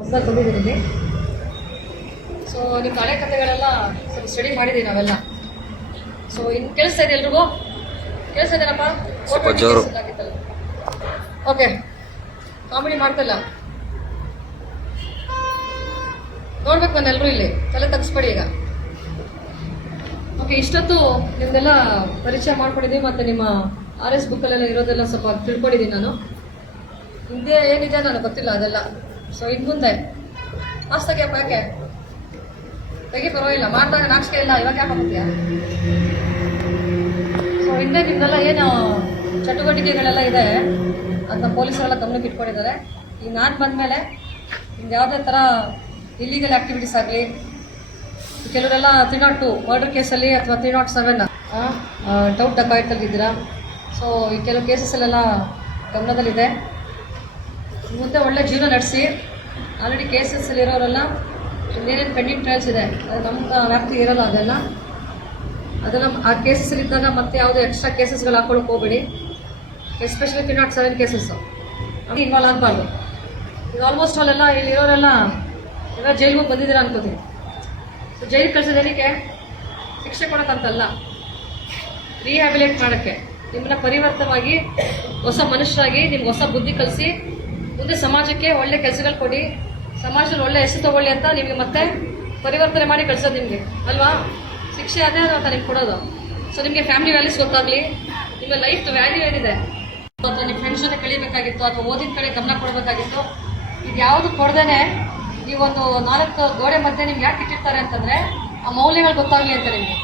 ಹೊಸದಾಗಿ ಬಂದಿದ್ದೀನಿ. ಸೊ ನಿಮ್ಮ ಹಳೆ ಕಥೆಗಳೆಲ್ಲ ಸ್ವಲ್ಪ ಸ್ಟಡಿ ಮಾಡಿದ್ದೀವಿ ನಾವೆಲ್ಲ. ಸೊ ಇನ್ನು ಕೇಳಿಸ್ತಾ ಇದೆ ಎಲ್ರಿಗೂ? ಕೇಳಿಸ್ತಾ ಇದ್ದೇನಪ್ಪ? ಓಕೆ, ಕಾಮಿಡಿ ಮಾಡ್ತಲ್ಲ ನೋಡ್ಬೇಕು ನಾನು ಎಲ್ಲರೂ ಇಲ್ಲಿ ತಲೆ ತಗ್ಸ್ಬೇಡಿ ಈಗ. ಓಕೆ, ಇಷ್ಟೊತ್ತು ನಿಮ್ದೆಲ್ಲ ಪರಿಚಯ ಮಾಡ್ಕೊಂಡಿದ್ದೀವಿ ಮತ್ತು ನಿಮ್ಮ RS ಬುಕ್ಕಲ್ಲೆಲ್ಲ ಇರೋದೆಲ್ಲ ಸ್ವಲ್ಪ ತಿಳ್ಕೊಂಡಿದ್ದೀನಿ ನಾನು. ಹಿಂದೆ ಏನಿದೆ ನನಗೆ ಗೊತ್ತಿಲ್ಲ ಅದೆಲ್ಲ. ಸೊ ಇನ್ನು ಮುಂದೆ ಮಸ್ತಾಗೆ ಯಾಕೆ ತೆಗಿ ಪರವಾಗಿಲ್ಲ, ಮಾಡಿದಾಗ ನಾಚಿಕೆ ಇಲ್ಲ, ಇವಾಗ ಯಾಕೆ ಹೋಗ್ತೀಯಾ? ಸೊ ಹಿಂದೆ ನಿಮ್ದೆಲ್ಲ ಏನು ಚಟುವಟಿಕೆಗಳೆಲ್ಲ ಇದೆ ಅದನ್ನ ಪೊಲೀಸರೆಲ್ಲ ಗಮನಕ್ಕೆ ಇಟ್ಕೊಂಡಿದ್ದಾರೆ. ಈಗ ನಾನು ಬಂದಮೇಲೆ ನಿಮ್ದು ಯಾವುದೇ ಥರ ಇಲ್ಲಿಗಲ್ ಆ್ಯಕ್ಟಿವಿಟೀಸ್ ಆಗಲಿ, ಕೆಲವರೆಲ್ಲ 302 ಮರ್ಡರ್ ಕೇಸಲ್ಲಿ ಅಥವಾ 307 ಡೌಟ್ ಡಕಾಯಿತಲ್ಲಿದ್ದೀರಾ. ಸೊ ಈ ಕೆಲವು ಕೇಸಸ್ಸಲ್ಲೆಲ್ಲ ಗಮನದಲ್ಲಿದೆ. ಮುಂದೆ ಒಳ್ಳೆ ಜೀವನ ನಡೆಸಿ. ಆಲ್ರೆಡಿ ಕೇಸಸ್ಸಲ್ಲಿರೋರೆಲ್ಲ ಏನೇನು ಪೆಂಡಿಂಗ್ ಟ್ರಯಲ್ಸ್ ಇದೆ ಅದು ನಮ್ಮ ವ್ಯಾಪ್ತಿ ಇರೋಲ್ಲ. ಅದೆಲ್ಲ ಆ ಕೇಸಸ್ಸಲ್ಲಿದ್ದಾಗ ಮತ್ತೆ ಯಾವುದೇ ಎಕ್ಸ್ಟ್ರಾ ಕೇಸಸ್ಗಳು ಹಾಕೊಳ್ಳೋಕೆ ಹೋಗ್ಬೇಡಿ. ಎಸ್ಪೆಷಲಿ 307 ಕೇಸಸ್ಸು ಅದು ಇನ್ವಾಲ್ವ್ ಆಗಬಾರ್ದು. ಈಗ ಆಲ್ಮೋಸ್ಟ್ ಅಲ್ಲೆಲ್ಲ ಇಲ್ಲಿರೋರೆಲ್ಲ ಎಲ್ಲ ಜೈಲಿಗೆ ಬಂದಿದ್ದೀರಾ ಅನ್ಕೋತೀನಿ. ಸೊ ಜೈಲಿಗೆ ಕಳಿಸೋದೇನಕ್ಕೆ? ಶಿಕ್ಷೆ ಕೊಡೋಕ್ಕಂತಲ್ಲ, ರಿಹ್ಯಾಬಿಲೇಟ್ ಮಾಡೋಕ್ಕೆ, ನಿಮ್ಮನ್ನ ಪರಿವರ್ತನವಾಗಿ ಹೊಸ ಮನುಷ್ಯರಾಗಿ ನಿಮ್ಗೆ ಹೊಸ ಬುದ್ಧಿ ಕಲಿಸಿ ಮುಂದೆ ಸಮಾಜಕ್ಕೆ ಒಳ್ಳೆ ಕೆಲಸಗಳು ಕೊಡಿ, ಸಮಾಜದಲ್ಲಿ ಒಳ್ಳೆ ಹೆಸರು ತಗೊಳ್ಳಿ ಅಂತ ನಿಮಗೆ ಮತ್ತೆ ಪರಿವರ್ತನೆ ಮಾಡಿ ಕಳಿಸೋದು ನಿಮಗೆ ಅಲ್ವಾ? ಶಿಕ್ಷೆ ಅದೇ ಅಂತ ನಿಮ್ಗೆ ಕೊಡೋದು. ಸೊ ನಿಮಗೆ ಫ್ಯಾಮಿಲಿ ವ್ಯಾಲ್ಯೂಸ್ ಗೊತ್ತಾಗಲಿ, ನಿಮ್ಮ ಲೈಫ್ ವ್ಯಾಲ್ಯೂ ಏನಿದೆ, ಅಥವಾ ನಿಮ್ಮ ಫ್ರೆಂಡ್ಸ್ ಜೊತೆ ಕಳಿಬೇಕಾಗಿತ್ತು ಅಥವಾ ಓದಿದ ಕಡೆ ಗಮನ ಕೊಡಬೇಕಾಗಿತ್ತು, ಇದು ಯಾವುದು ಕೊಡ್ದೇನೆ ನೀವೊಂದು 4 ಗೋಡೆ ಮಧ್ಯೆ ನಿಮ್ಗೆ ಯಾಕೆ ಇಟ್ಟಿರ್ತಾರೆ ಅಂತಂದರೆ ಆ ಮೌಲ್ಯಗಳು ಗೊತ್ತಾಗಲಿ ಅಂತ ನಿಮಗೆ.